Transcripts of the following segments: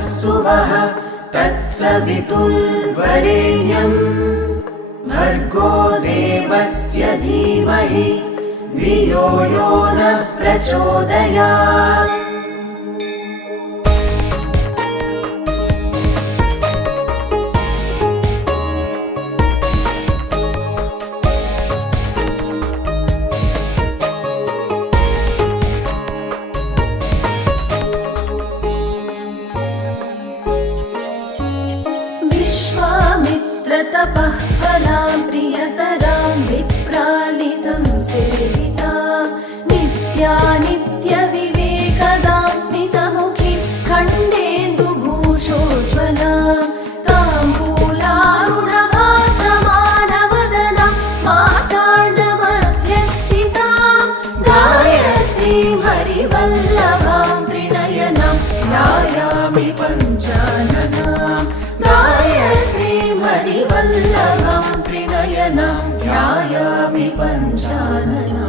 भुवस्सुवः तत्सवितुर्वरेण्यं भर्गो देवस्य धीमहि धियो यो नः प्रचोदयात्। तपः फलां प्रियतरां विप्रालिसंसेवितां नित्यानित्यविवेकदां स्मितमुखीं खण्डेन्दुभूषोज्ज्वलां ताम्बूलारुणभासमानवदनां माताण्डमध्यस्थितां गायत्रीं हरिवल्लभां त्रिनयनां ध्यायामि पञ्चाननां गायत्रीं हरिवल्लभां त्रिनयनां ध्यायामि पञ्चाननाम्।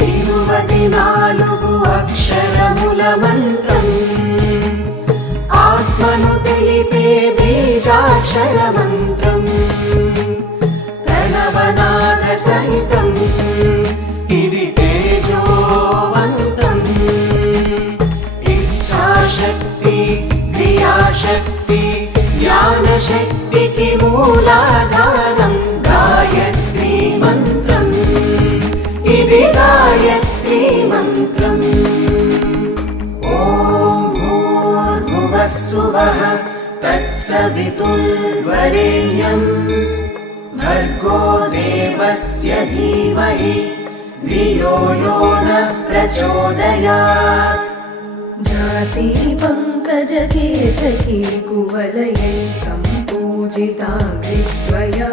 24 अक्षरमुलमन्त्रम् आत्मनु తెలిపే बीजाक्षरमन्त्रम् प्रणवनादसहितम् इति तेजोवन्तम् इच्छाशक्ति क्रियाशक्ति ज्ञानशक्तिकी मूलाधारं गायत्री मन्त्रम् इति गायत्री मन्त्रम्। ॐ भूर्भुवस्सुवः तत्सवितुर्वरेण्यं भर्गो देवस्य धीमहि धियो यो नः प्रचोदयात्। जाति पङ्कजकेतकी कुवलयै सम्पूजिताङ्घ्रिद्वया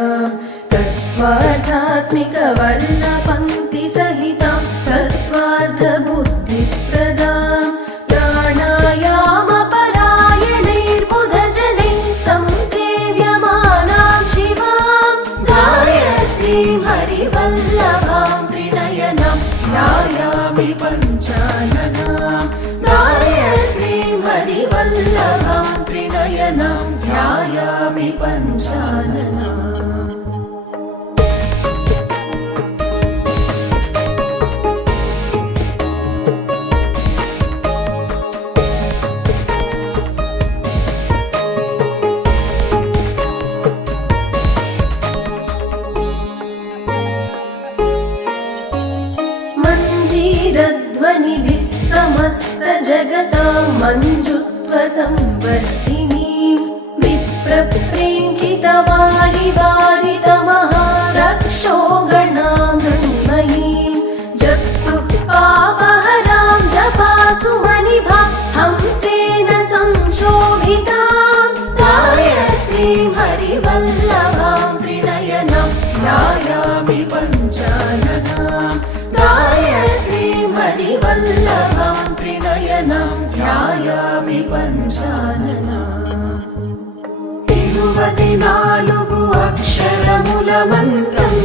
तत्त्वार्थात्मिकवर्णपङ्क्तिसहितां तत्त्वार्थबुद्धिप्रदां प्राणायामपरायणैर्बुधजनैः संसेव्यमानां शिवां गायत्रीं हरिवल्लभां त्रिनयनां ध्यायामि पञ्चाननां गायत्रीं हरिवल्लभां त्रिनयनां ध्यायामि पञ्चाननाम्। मञ्जीरध्वनिभिः समस्तजगतां मञ्जुत्वसंवर्धिनीं विप्रप्रेङ्कितवारिवारितमहारक्षो गणां मृण्मयीं जप्तुः पापहरां जपासुमनिभां हंसेन संशोभितां गायत्रीं हरिवल्लभां त्रिनयनां ध्यायामि पञ्चाननां गायत्रीं हरिवल्लभां त्रिनयनां ध्यायामि पञ्चाननाम्। 24 अक्षरमुलमन्त्रम्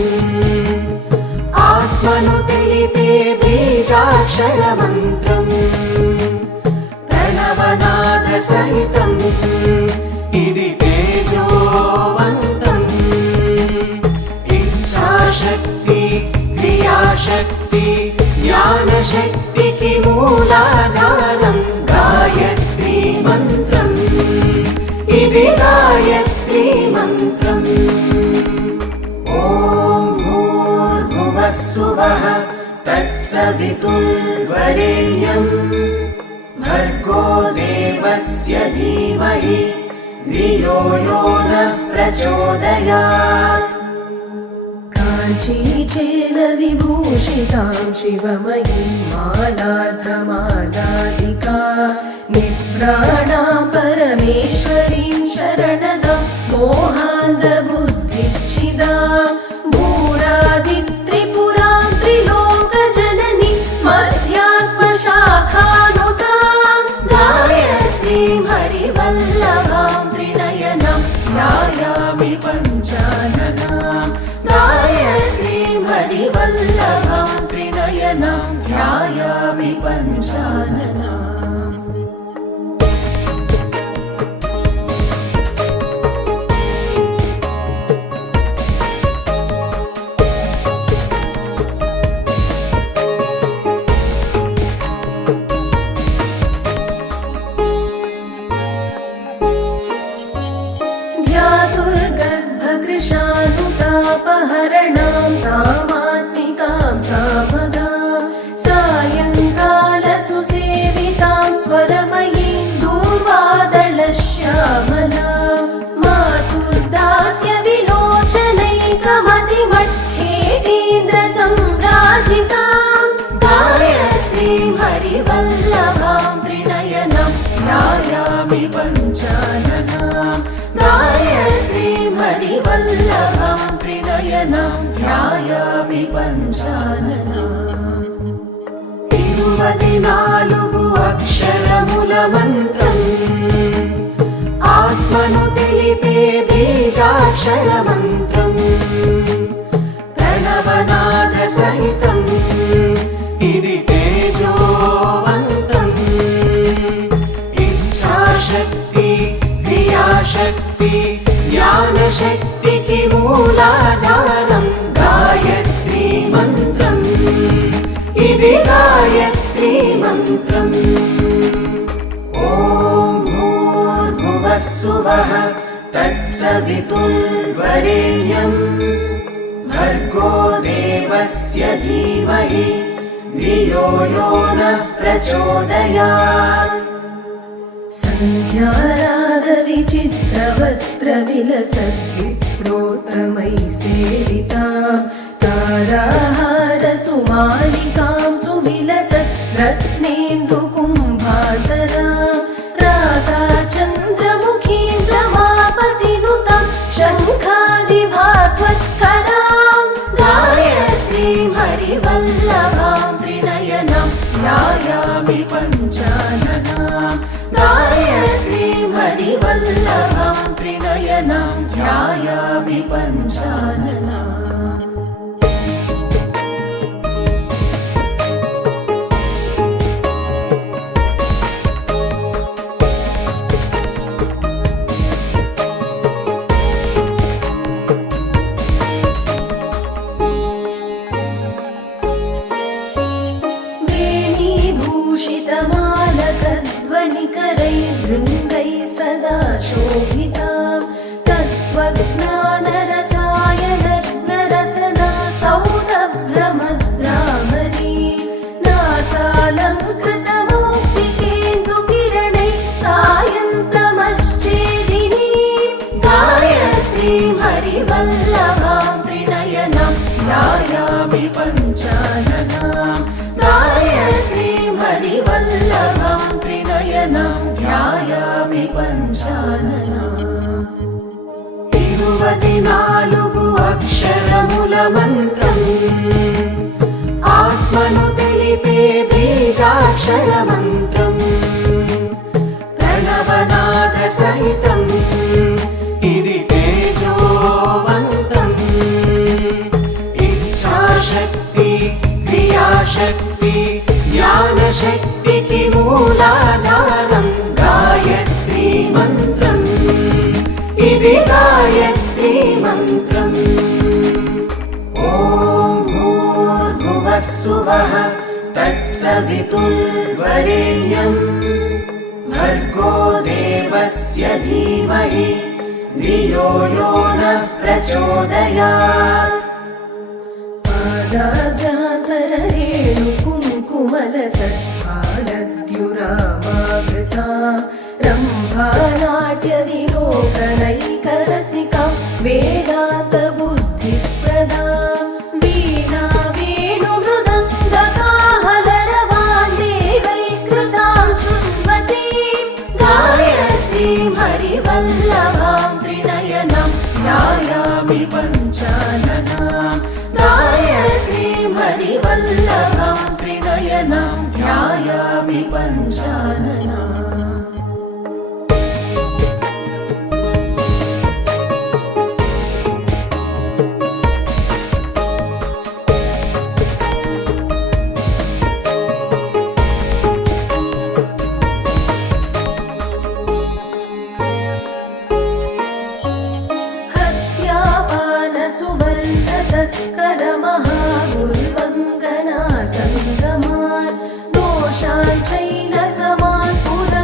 आत्मनु తెలిపే बीजाक्षरमन्त्रम् प्रणवनादसहितम् इति तेजोवन्तम् इच्छाशक्ति क्रियाशक्ति ज्ञानशक्तिकी मूलाधारं गायत्री मन्त्रम् इति गायत्री मन्त्रम्। ॐ भूर्भुवस्सुवः तत्सवितुर्वरेण्यं भर्गो देवस्य धीमहि धियो यो नः प्रचोदयात्। काञ्चीचेलविभूषितां शिवमयीं मालार्धमालाधिका निभ्राणां परमेश्वरीं शरणदां मोहान्धबुद्धिच्छिदां भूरादित्रिपुरां त्रिलोकजननी मध्यात्मशाखानुतां गायत्रीं हरिवल्लभां त्रिनयनां ध्यायामि पञ्चाननां गायत्रीं हरिवल्लभां त्रिनयनां ध्यायामि पञ्चाननाम्। हरिवल्लभां त्रिनयनं ध्यायामि पञ्चाननां गायत्रीं हरिवल्लभां त्रिनयनं ध्यायामि पञ्चाननाम् 24 అక్షరముల మంత్రం ఆత్మను తెలిపే బీజాక్షర మంత్రం ప్రణవనాద సహితం ఇది తేజోవంతం ఇచ్ఛాశక్తి క్రియాశక్తి జ్ఞానశక్తికి మూలాధారం గాయత్రీ మంత్రం ఇది గాయత్రీ మంత్రం ఓం భూర్భువః స్సువః తత్సవితుర్వరేణ్యం భర్గో దేవస్య ధీమహి ధియో యో నః ప్రచోదయాత్ सन्ध्यारागविचित्रवस्त्रविलसद्विप्रोतमैः सेवितां ताराहारसुमालिकां सुविलसत् रत्नेन्दुकुम्भातरां रागाचन्द्रमुखीं रमापतिनुतां शङ्खादिभास्वत्करां गायत्रीं हरिवल्लभां त्रिनयनं ध्यायामि पञ्चाननां गायत्रीं हरिवल्लभां त्रिनयनं ध्यायामि पञ्चाननाम् वेणीभूषितमालकध्वनिकरैर्वृन्दैः सदा शोभितां तत्त्वज्ञानरसायनग्नरसना सौरभ्रमद्रामरी नासालङ्कृतमौक्तिकेन्दुकिरणैः सायन्तमश्चेदिनी गायत्रीं हरिवल्लभां त्रिनयनं ध्यायामि पञ्चाननां गायत्रीं हरिवल्लभां त्रिनयनं ध्यायामि पञ्चाननाम् 24 అక్షరముల మంత్రం ఆత్మను తెలిపే బీజాక్షర మంత్రం ప్రణవనాద సహితం ఇది తేజోవంతం ఇచ్ఛాశక్తి క్రియాశక్తి జ్ఞానశక్తికి మూలాధారం గాయత్రీ మంత్రం ఇది గాయత్రీ మంత్రం ఓం భూర్భువః స్సువః తత్సవితుర్వరేణ్యం భర్గో దేవస్య ధీమహి ధియో యో నః ప్రచోదయాత్ पादाजातरेणुकुङ्कुमलसद्भालद्युरामावृता रम्भानाट्यविलोकनैकरसिकां वेदान्तबुद्धिप्रदां वीणा वेणुमृदङ्गकाहलरवां देवैः कृतां शृण्वतीं गायत्रीं हरिवल्लभां त्रिनयनं ध्यायामि पञ्चाननां गायत्रीं हरिवल्लभां त्रिनयनं ध्यायामि पञ्चाननाम् तस्करमहागुर्वङ्गना सङ्गमान् दोषान् चैलसमान् पुरा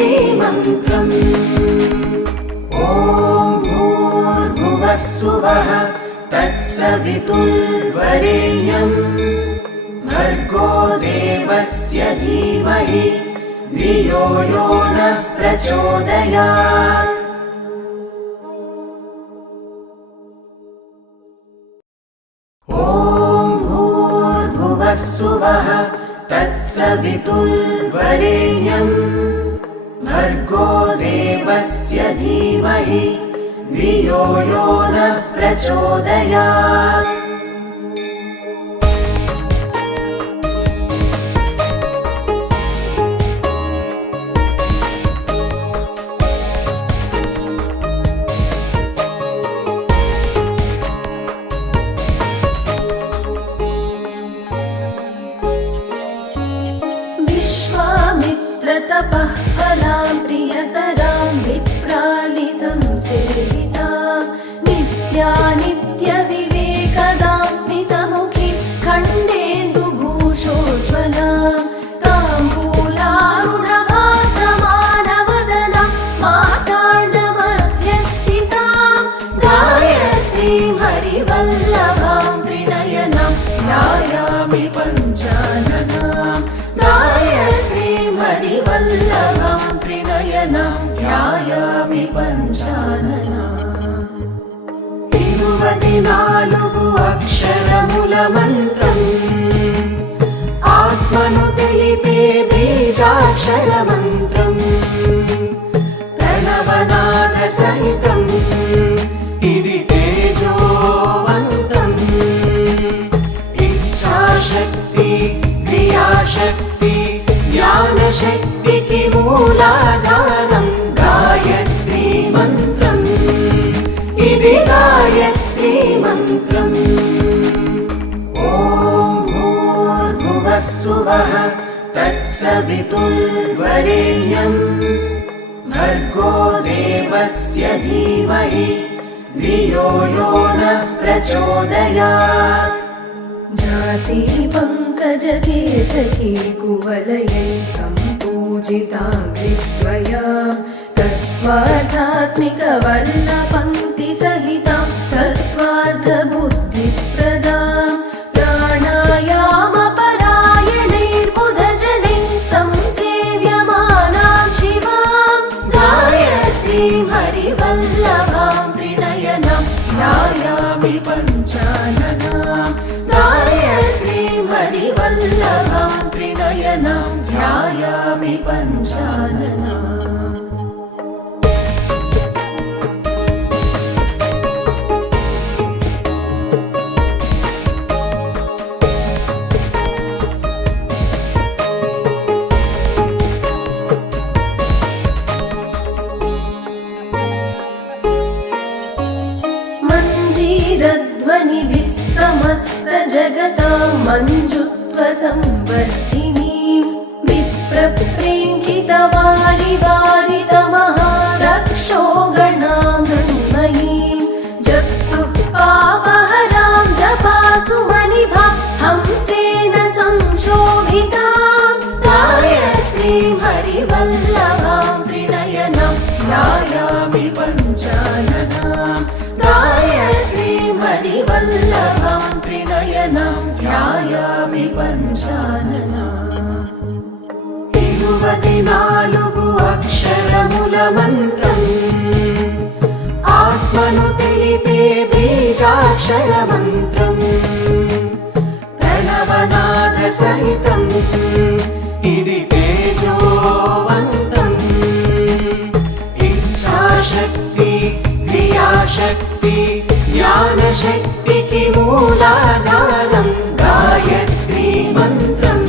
गायत्री मन्त्रम्। ॐ भूर्भुवः स्वः तत्सवितुर्वरेण्यम् भर्गो देवस्य धीमहि धियो यो नः प्रचोदयात्। ॐ भूर्भुवः स्वः तत्सवितुर्वरेण्यम् भर्गो देवस्य धीमहि धियो यो नः प्रचोदयात्। तपः फलां प्रियतरां विप्रालिसंसेवितां नित्यानित्यविवेकदां स्मितमुखीं खण्डेन्दुभूषोज्ज्वलां ताम्बूलारुणभासमानवदनां माताण्डमध्यस्थितां गायत्रीं हरिवल्लभां त्रिनयनां ध्यायामि पञ्चाननां। गायत्रीं हरिवल्लभां त्रिनयनां ध्यायामि पञ्चाननाम्। 24 అక్షరముల మంత్రం ఆత్మను తెలిపే బీజాక్షర మంత్రం ప్రణవనాద సహితం ఇది తేజోవంతం ఇచ్ఛాశక్తి క్రియాశక్తి జ్ఞానశక్తికి మూలాధారం గాయత్రీ మంత్రం ఇది గాయత్రీ మంత్రం। ॐ भूर्भुवः स्वः तत्सवितुर्वरेण्यम् भर्गो देवस्य धीमहि धियो यो नः प्रचोदयात्। जाति पङ्कजकेतकी कुवलयै सम्पूजिताङ्घ्रिद्वया तत्त्वार्थात्मिकवर्णपङ्क्तिसहितां तत्त्वार्थबुद्धिप्रदां प्राणायामपरायणैर्बुधजनैः संसेव्यमानां शिवां गायत्रीं हरिवल्लभां त्रिनयनां ध्यायामि पञ्चाननां। गायत्रीं हरिवल्लभां त्रिनयनां ध्यायामि पञ्चाननाम्। मञ्जीरध्वनिभिः समस्तजगतां मञ्जुत्वसंवर्धिनीं विप्रप्रेङ्कितवारिवारितमहारक्षो गणां मृण्मयीं जप्तुः पापहरां जपासुमनिभां हंसेन संशोभितां गायत्रीं हरिवल्लभां त्रिनयनां ध्यायामि पञ्चाननां। गायत्रीं हरिवल्लभां त्रिनयनां ध्यायामि पञ्चाननाम्। 24 అక్షరముల మంత్రం ఆత్మను తెలిపే బీజాక్షర మంత్రం ప్రణవనాద సహితం ఇది తేజోవంతం ఇచ్ఛాశక్తి క్రియాశక్తి జ్ఞానశక్తికి మూలాధారం గాయత్రీ మంత్రం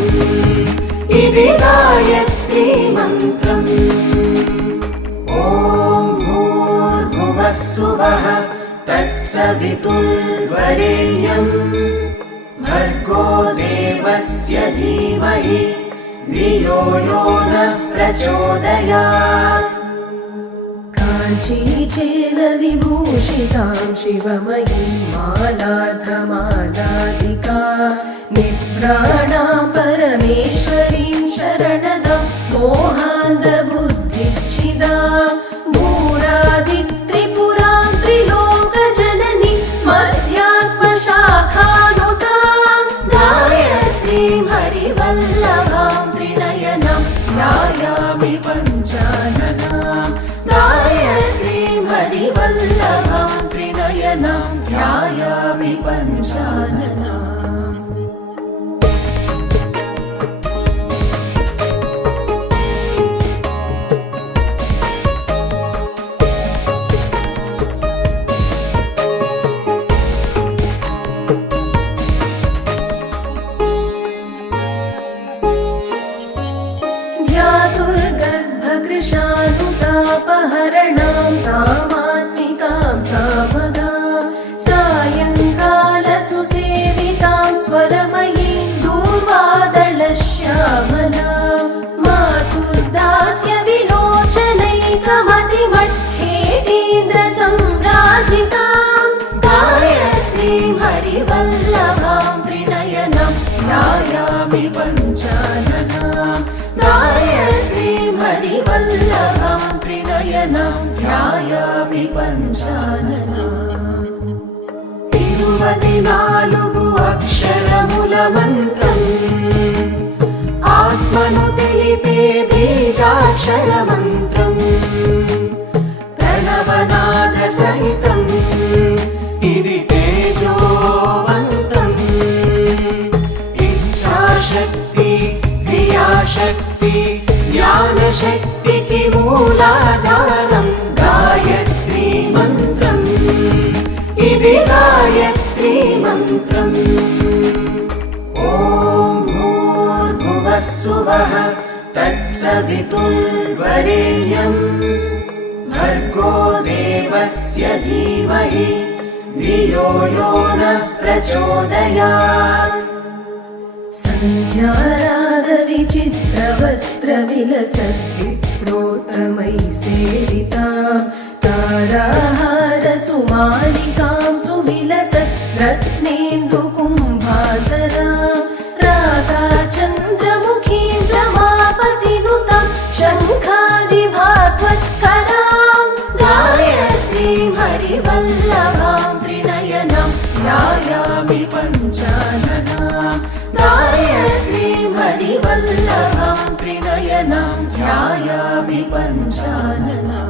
ఇది గాయత్రీ మంత్రం। ॐ भूर्भुवः स्वः तत्सवितुर्वरेण्यम् भर्गो देवस्य धीमहि धियो यो नः प्रचोदयात्। काञ्चीचेलविभूषितां शिवमयीं मालार्धमालाधिका निभ्राणां परमेश्वरीं शरणदां मोहान्धबुद्धि ध्यायामि पञ्चाननां गायत्रीं हरिवल्लभां त्रिनयनां ध्यायामि पञ्चाननाम् ध्यातुर्गर्भकृशानुतापहरणां सामात्मिकां सामगां सायङ्कालसुसेवितां स्वरमयीं दूर्वादलश्यामलां मातुर्दास्य विलोचनैकमतिमट्खेटीन्द्रसम्राजितां गायत्रीं हरिवल्लभां त्रिनयनां ध्यायामि पञ्चाननां गायत्रीं हरिवल्लभां त्रिनयनां ध्यायामि पञ्चाननाम् 24 అక్షరముల మంత్రం ఆత్మను తెలిపే బీజాక్షర మంత్రం ప్రణవనాద సహితం ఇది తేజోవంతం ఇచ్ఛాశక్తి క్రియాశక్తి జ్ఞానశక్తికి మూలాధారం గాయత్రీ మంత్రం ఇది గాయత్రీ మంత్రం ఓం భూర్భువస్సువః తత్సవితుర్వరేణ్యం భర్గో దేవస్య ధీమహి ధియో యో నః ప్రచోదయాత్ सन्ध्यारागविचित्रवस्त्रविलसद्विप्रोत्तमै सेवितां ताराहारसुमालिकां सुविलसत् रत्नेन्दुकुम्भातरां रागाचन्द्रमुखीं रमापतिनुतां शङ्खादिभास्वत्करां गायत्रीं हरिवल्लभां त्रिनयनां ध्यायामि पञ्चाननां गायत्रीं हरिवल्लभां त्रिनयनां ध्यायामि पञ्चाननाम्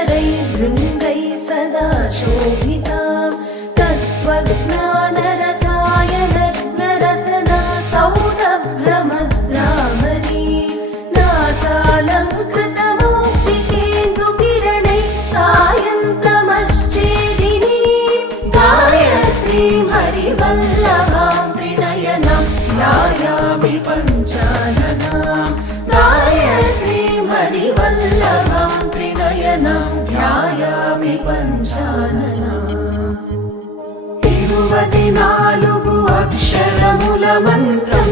वेणीभूषितमालकध्वनिकरैर्भृङ्गैः सदा शोभितां तत्त्वज्ञानरसायनग्नरसना सौरभ्रमद्रामरीं नासालङ्कृतमौक्तिकेन्दुकिरणैः सायन्तमश्चेदिनीं गायत्रीं हरिवल्लभां त्रिनयनां ध्यायामि पञ्चाननां गायत्रीं हरिवल्लभां त्रिनयनां ध्यायामि पञ्चाननाम् 24 అక్షరముల మంత్రం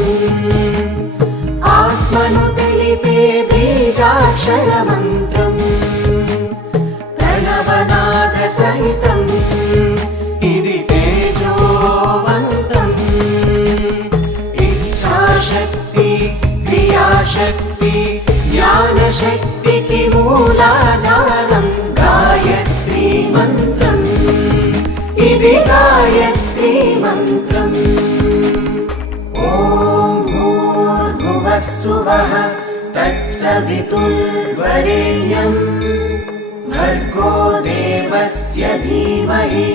ఆత్మను తెలిపే బీజాక్షర మంత్రం ప్రణవనాద సహితం ఇది తేజోవంతం ఇచ్ఛాశక్తి క్రియాశక్తి జ్ఞానశక్తికి మూలాధారం గాయత్రీ మంత్రం ఇది గాయత్రీ మంత్రం ఓం భూర్భువస్సువః తత్సవితుర్వరేణ్యం భర్గో దేవస్య ధీమహి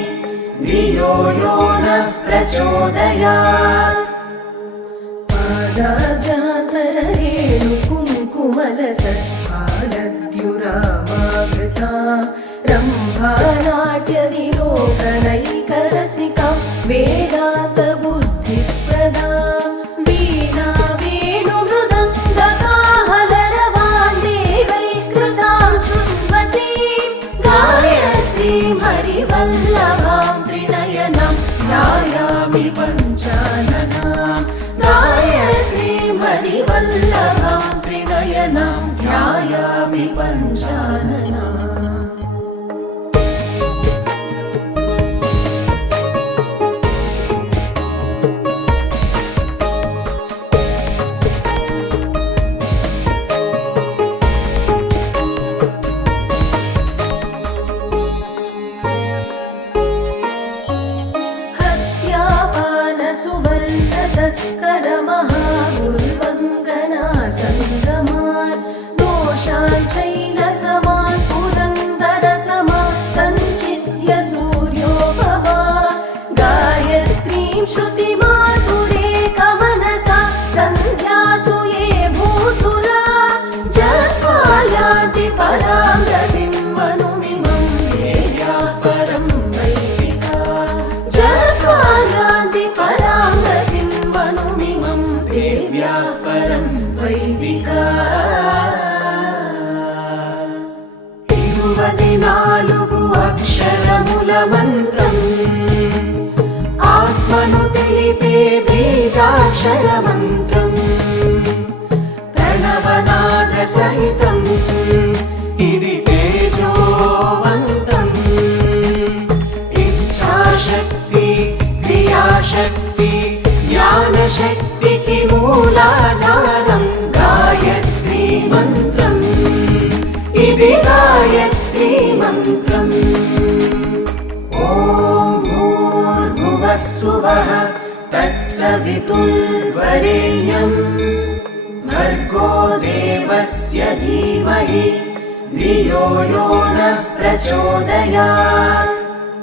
ధియో యో నః ప్రచోదయాత్ पादाजातरेणुकुङ्कुमलसत्पादद्युरामावृता रम्भानाट्यविलोकनैकरसिकां वेदान्तबुद्धिप्रदां वीणा वेणुमृदङ्गकाहलरवान् देवैः कृतां शृण्वतीं गायत्रीं हरिवल्लभां त्रिनयनां ध्यायामि पञ्चाननां गायत्रीं हरिवल्लभां त्रिनयनां ध्यायामि पञ्चाननाम् बीजाक्षरमन्त्रम् प्रणवनादसहितम् इति तेजोवन्तम् इच्छाशक्ति क्रियाशक्ति ज्ञानशक्तिकी मूलाधारम् गायत्री मन्त्रम् इति गायत्री मन्त्रम् ॐ भूर्भुवः स्वः तत्सवितुर्वरेण्यम् भर्गो देवस्य धीमहि धियो यो नः प्रचोदयात्